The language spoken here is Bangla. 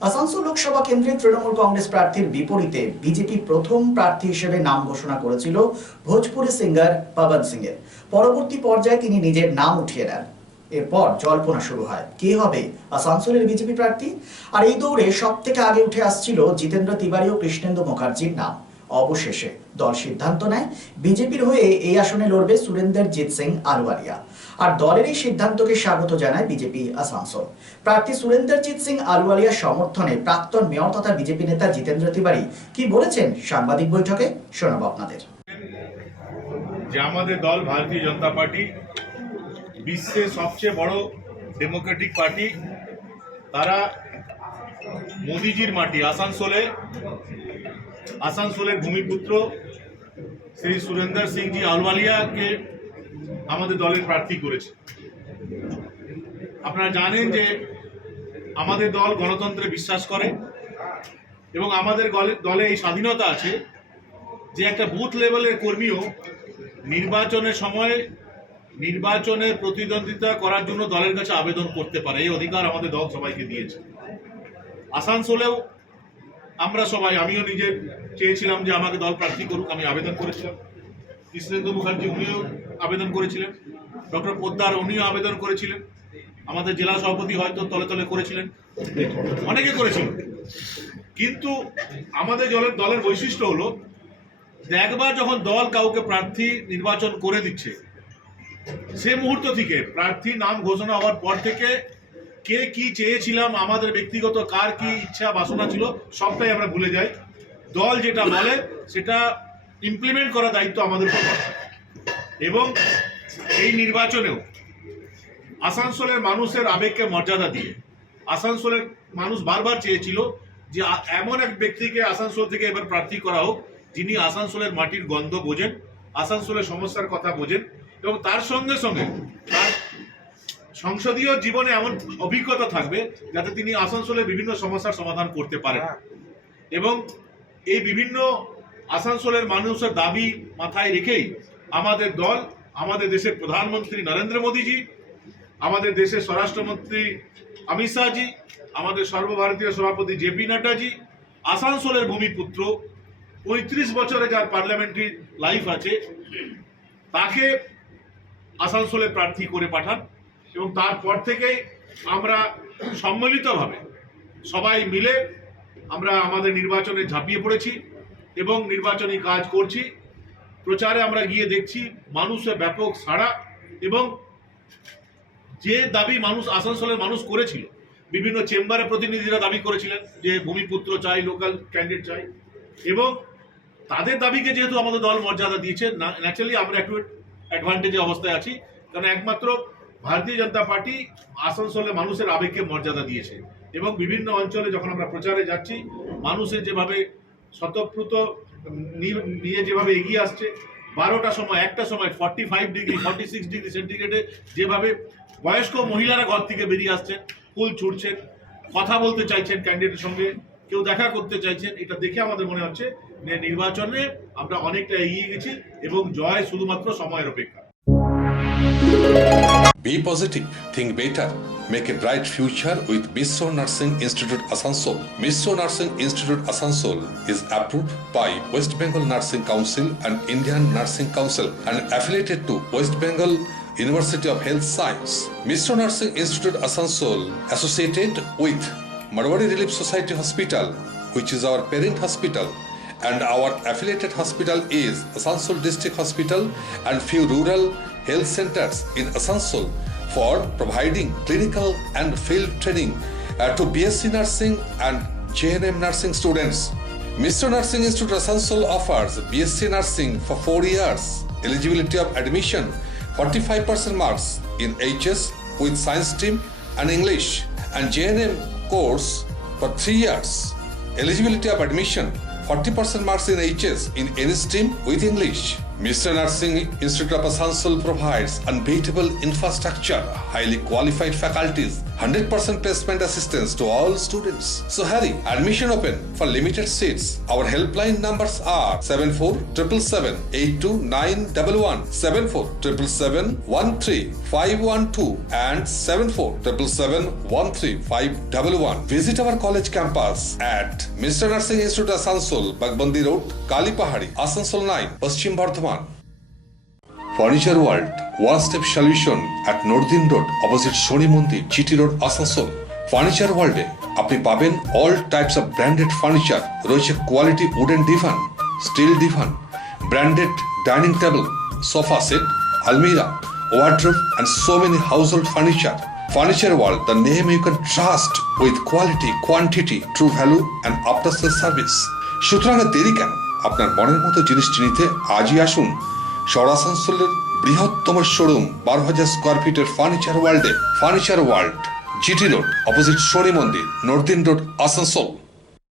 আসানসোল লোকসভা কেন্দ্রে তৃণমূল কংগ্রেস প্রার্থীর বিপরীতে বিজেপি প্রথম প্রার্থী হিসেবে নাম ঘোষণা করেছিল ভোজপুরি সিঙ্গার পবন সিং এর। পরবর্তী পর্যায়ে তিনি নিজের নাম উঠিয়ে নেন। এরপর জল্পনা শুরু হয় কে হবে আসানসোলের বিজেপি প্রার্থী। আর এই দৌড়ে সব থেকে আগে উঠে আসছিল জিতেন্দ্র তিওয়ারি ও কৃষ্ণেন্দু মুখার্জির নাম। অবশেষে দল সিদ্ধান্ত নেয় বিজেপির হয়ে এই আসনে লড়বে সুরেন্দ্রজিৎ সিং আলওয়ালিয়া। আর দলের এই সিদ্ধান্তকে স্বাগত জানায় বিজেপি আসানসোল। প্রার্থী সুরেন্দ্রজিৎ সিং আলওয়ালিয়ার সমর্থনে প্রাক্তন মেয়র তথা বিজেপি নেতা জিতেন্দ্র তিওয়ারি কি বলেছেন সাংবাদিক বৈঠকে শোনাবো আপনাদের। যে আমাদের দল ভারতীয় জনতা পার্টি বিশ্বের সবচেয়ে বড় ডেমোক্রেটিক পার্টি, তারা মোদিজির মাটি আসানসোলের ভূমিপুত্র শ্রী সুরেন্দ্র সিংজি আলওয়ালিয়াকে আমাদের দলের প্রার্থী করেছে। আপনারা জানেন যে আমাদের দল গণতন্ত্রে বিশ্বাস করে এবং আমাদের দলে এই স্বাধীনতা আছে যে একটা বুথ লেভেলের কর্মীও নির্বাচনের সময় নির্বাচনে প্রতিদ্বন্দ্বিতা করার জন্য দলের কাছে আবেদন করতে পারে। এই অধিকার আমাদের দল সবাইকে দিয়েছে। আসানসোলেও আমরা সবাই, আমিও নিজে চেয়েছিলাম যে আমাকে দল প্রার্থী করুক, আমি আবেদন করেছিলাম। কৃষ্ণেন্দু মুখার্জি উনিও আবেদন করেছিলেন, ডক্টর পোদ্দার উনিও আবেদন করেছিলেন, আমাদের জেলা সভাপতি হয়তো তলে তলে করেছিলেন, অনেকে করেছিলেন। কিন্তু আমাদের দলের বৈশিষ্ট্য হলো যে একবার যখন দল কাউকে প্রার্থী নির্বাচন করে দিচ্ছে, সে মুহূর্ত থেকে প্রার্থী নাম ঘোষণা হওয়ার পর থেকে কে কি চেয়েছিলাম, আমাদের ব্যক্তিগত কার কি ইচ্ছা বাসনা ছিল, সবটাই আমরা ভুলে যাই। দল যেটা বলে সেটা ইমপ্লিমেন্ট করার দায়িত্ব আমাদের উপর। এবং এই নির্বাচনেও আসানসোলের মানুষের আবেগকে মর্যাদা দিয়ে আসানসোলের মানুষ বারবার চেয়েছিল যে এমন এক ব্যক্তিকে আসানসোল থেকে এবার প্রার্থী করা হোক যিনি আসানসোলের মাটির গন্ধ বোঝেন, আসানসোলের সমস্যার কথা বোঝেন এবং তার সঙ্গে সঙ্গে তার সংসদীয় জীবনে এমন অভিজ্ঞতা থাকবে যাতে তিনি আসানসোলের বিভিন্ন সমস্যার সমাধান করতে পারেন। এবং এই বিভিন্ন আসানসোলের মানুষের দাবি মাথায় রেখেই আমাদের দল, আমাদের দেশের প্রধানমন্ত্রী নরেন্দ্র মোদীজি, আমাদের দেশের স্বরাষ্ট্রমন্ত্রী অমিত শাহজি, আমাদের সর্বভারতীয় সভাপতি জেপি নাড্ডাজি, আসানসোলের ভূমিপুত্র ৩৫ বছরে যার পার্লামেন্টারি লাইফ আছে, তাকে আসানসোলে প্রার্থী করে পাঠান। এবং তারপর থেকেই আমরা সম্মিলিতভাবে সবাই মিলে আমরা আমাদের নির্বাচনে ঝাঁপিয়ে পড়েছি এবং নির্বাচনী কাজ করছি। প্রচারে আমরা গিয়ে দেখছি মানুষের ব্যাপক সাড়া এবং যে দাবি আসানসোলের মানুষ করেছিল, বিভিন্ন চেম্বারে প্রতিনিধিরা দাবি করেছিলেন যে ভূমিপুত্র চাই, লোকাল ক্যান্ডিডেট চাই, এবং তাদের দাবিকে যেহেতু আমাদের দল মর্যাদা দিয়েছে, ন্যাচারালি আমরা একটু অ্যাডভান্টেজে অবস্থায় আছি, কারণ একমাত্র ভারতীয় জনতা পার্টি আসানসোলের মানুষের আবেগকে মর্যাদা দিয়েছে। এবং বিভিন্ন অঞ্চলে যখন আমরা প্রচারে যাচ্ছি, মানুষের যেভাবে স্বতঃপ্রুত নিয়ে যেভাবে এগিয়ে আসছে, ১২টার সময় ১টার সময় 45 ডিগ্রি 46 ডিগ্রি সেন্টিগ্রেডে যেভাবে বয়স্ক মহিলারা ঘর থেকে বেরিয়ে আসছেন, ফুল ছুটছেন, কথা বলতে চাইছেন ক্যান্ডিডেটের সঙ্গে, কেউ দেখা করতে চাইছেন, এটা দেখে আমাদের মনে হচ্ছে যে নির্বাচনে আমরা অনেকটা এগিয়ে গেছি এবং জয় শুধুমাত্র সময়ের অপেক্ষা। Be positive, think better, make a bright future with Missio Nursing Institute Asansol. Missio Nursing Institute Asansol is approved by West Bengal Nursing Council and Indian Nursing Council and affiliated to West Bengal University of Health Science. Missio Nursing Institute Asansol associated with Marwari Relief Society Hospital, which is our parent hospital, and our affiliated hospital is Asansol District Hospital and few rural health centers in Asansol for providing clinical and field training to BSc Nursing and JNM Nursing students. Missio Nursing Institute Asansol offers BSc Nursing for 4 years. Eligibility of admission 45% marks in HS with science stream and English, and JNM course for 3 years. Eligibility of admission 40% marks in HS in any stream with English. Mr. Nursing Institute of Asansol provides unbeatable infrastructure, highly qualified faculties, 100% placement assistance to all students. So hurry, admission open for limited seats. Our helpline numbers are 7477782911, 747713. For 512 and 7477713511. Visit our college campus at Mr. Nursing Institute Asansol, Bagbandi Road, Kalipahari, Asansol 9, Paschim Bardhaman. Furniture World, one-step solution at Nordin Road, opposite Shoni Mandir, GT Road, Asansol. Furniture World এ আপনি পাবেন all types of branded furniture, রয়েছে quality wooden divan, steel divan, branded dining table, sofa set, আলমিরা, wardrobe and so many household furniture. Furniture World, the name you can trust with quality, quantity, true value and after sales service. সুতরাং আর দেরি কেন? আপনার মনের মতো জিনিসটি নিতে আজই আসুন শহর আসানসোলের বৃহত্তম শোরুম 12,000 স্কোয়ার ফিটের ফার্নিচার ওয়ার্ল্ডে। Furniture world, GT road, opposite Shani মন্দির, নর্দিন রোড, আসানসোল।